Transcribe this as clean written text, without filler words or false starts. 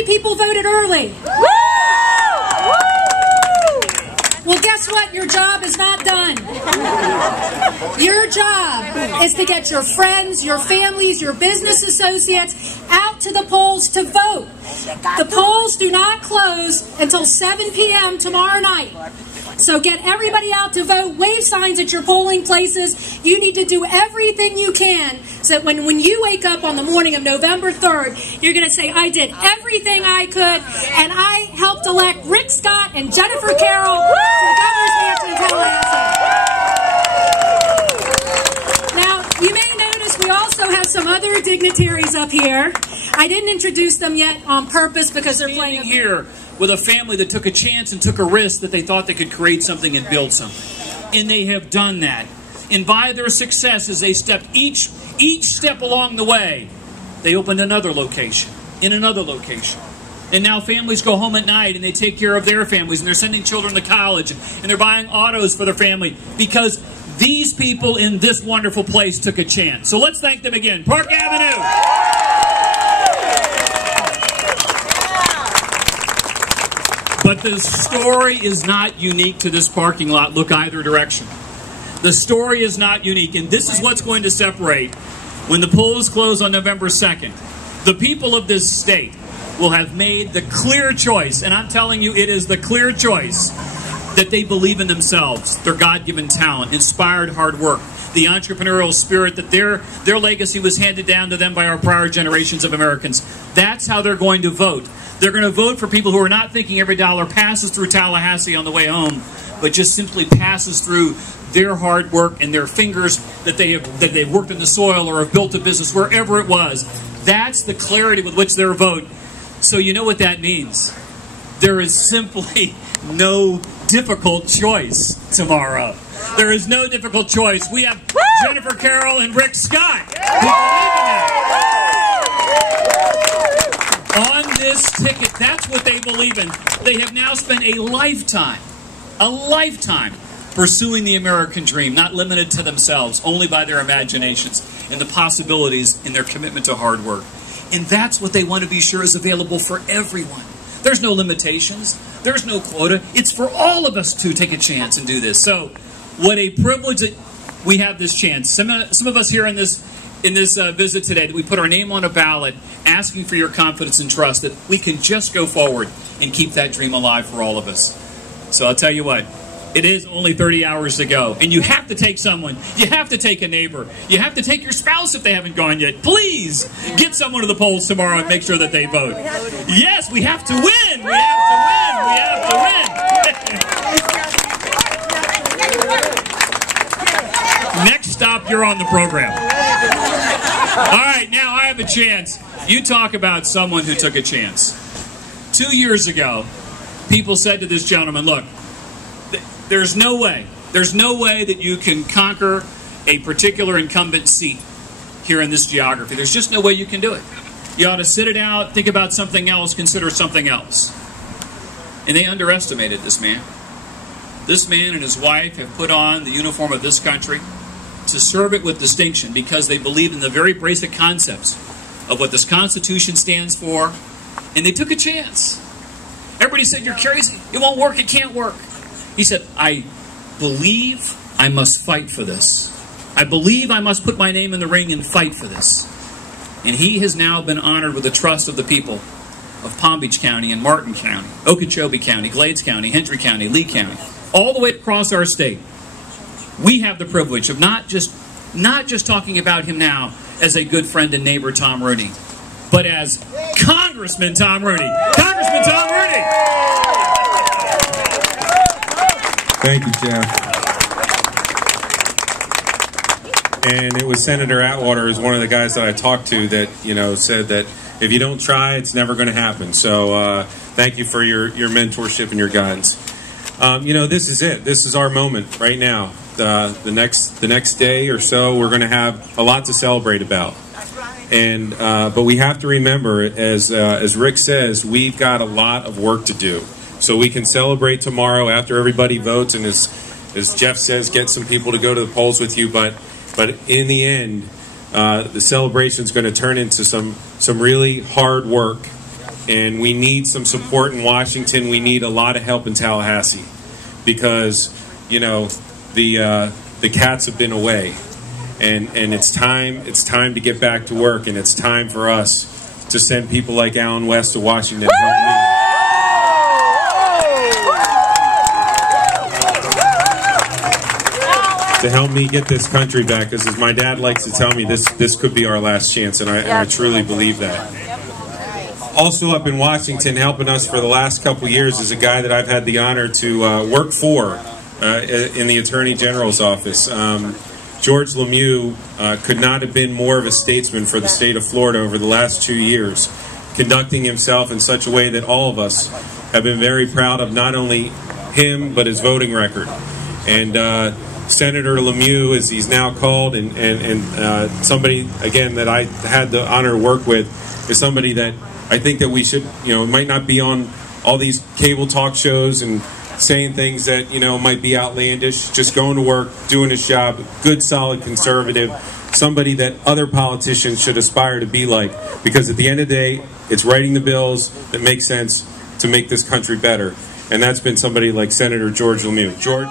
many people voted early? Well, guess what? Your job is not done. Your job is to get your friends, your families, your business associates out to the polls to vote. The polls do not close until 7 p.m. tomorrow night. So get everybody out to vote. Wave signs at your polling places. You need to do everything you can so that when you wake up on the morning of November 3rd, you're going to say, I did everything I could, and I helped elect Rick Scott and Jennifer Carroll to the governor's mansion in Tallahassee. Now, you may notice we also have some other dignitaries up here. I didn't introduce them yet on purpose because they're playing here with a family that took a chance and took a risk that they thought they could create something and build something. And they have done that. And by their successes, they stepped each step along the way. They opened another location, in another location. And now families go home at night and they take care of their families, and they're sending children to college, and they're buying autos for their family because these people in this wonderful place took a chance. So let's thank them again. Park Avenue. But the story is not unique to this parking lot. Look either direction. The story is not unique, and this is what's going to separate when the polls close on November 2nd. The people of this state will have made the clear choice, and I'm telling you, it is the clear choice that they believe in themselves, their God-given talent, inspired hard work, the entrepreneurial spirit that their legacy was handed down to them by our prior generations of Americans. That's how they're going to vote. They're going to vote for people who are not thinking every dollar passes through Tallahassee on the way home, but just simply passes through their hard work and their fingers that they've worked in the soil or have built a business wherever it was. That's the clarity with which they're vote. So you know what that means. There is simply no difficult choice tomorrow. There is no difficult choice. We have Jennifer Carroll and Rick Scott who believe in that. On this ticket, that's what they believe in. They have now spent a lifetime pursuing the American dream, not limited to themselves, only by their imaginations and the possibilities in their commitment to hard work. And that's what they want to be sure is available for everyone. There's no limitations. There's no quota. It's for all of us to take a chance and do this. So what a privilege that we have this chance. Some of us here in this visit today, that we put our name on a ballot asking for your confidence and trust that we can just go forward and keep that dream alive for all of us. So I'll tell you what, it is only 30 hours to go, and you have to take someone. You have to take a neighbor. You have to take your spouse if they haven't gone yet. Please get someone to the polls tomorrow and make sure that they vote. Yes, we have to win. We have to win. We have to win. Next stop, you're on the program. All right, now I have a chance. You talk about someone who took a chance. 2 years ago, people said to this gentleman, look, there's no way that you can conquer a particular incumbent seat here in this geography. There's just no way you can do it. You ought to sit it out, think about something else, consider something else. And they underestimated this man. This man and his wife have put on the uniform of this country to serve it with distinction because they believed in the very basic concepts of what this Constitution stands for, and they took a chance. Everybody said, you're crazy. It won't work. It can't work. He said, I believe I must fight for this. I believe I must put my name in the ring and fight for this. And he has now been honored with the trust of the people of Palm Beach County and Martin County, Okeechobee County, Glades County, Hendry County, Lee County, all the way across our state. We have the privilege of not just talking about him now as a good friend and neighbor, Tom Rooney, but as Congressman Tom Rooney. Congressman Tom Rooney! Thank you, Jeff. And it was Senator Atwater, is one of the guys that I talked to that, said that if you don't try, it's never going to happen. So thank you for your mentorship and your guidance. This is it. This is our moment right now. The next day or so, we're going to have a lot to celebrate about. And but we have to remember, as Rick says, we've got a lot of work to do. So we can celebrate tomorrow after everybody votes, and as Jeff says, get some people to go to the polls with you. But in the end, the celebration is going to turn into some really hard work and we need some support in Washington. We need a lot of help in Tallahassee because, you know, the cats have been away, and it's time to get back to work, and it's time for us to send people like Alan West to Washington to help me. To help me get this country back, because as my dad likes to tell me, this could be our last chance, and I truly believe that. Also up in Washington, helping us for the last couple years, is a guy that I've had the honor to work for in the Attorney General's office. George Lemieux could not have been more of a statesman for the state of Florida over the last 2 years, conducting himself in such a way that all of us have been very proud of, not only him, but his voting record. And Senator Lemieux, as he's now called, and somebody, again, that I had the honor to work with, is somebody that I think that we should, you know, might not be on all these cable talk shows and saying things that, you know, might be outlandish, just going to work, doing his job, good, solid conservative, somebody that other politicians should aspire to be like, because at the end of the day, it's writing the bills that make sense to make this country better. And that's been somebody like Senator George Lemieux. George?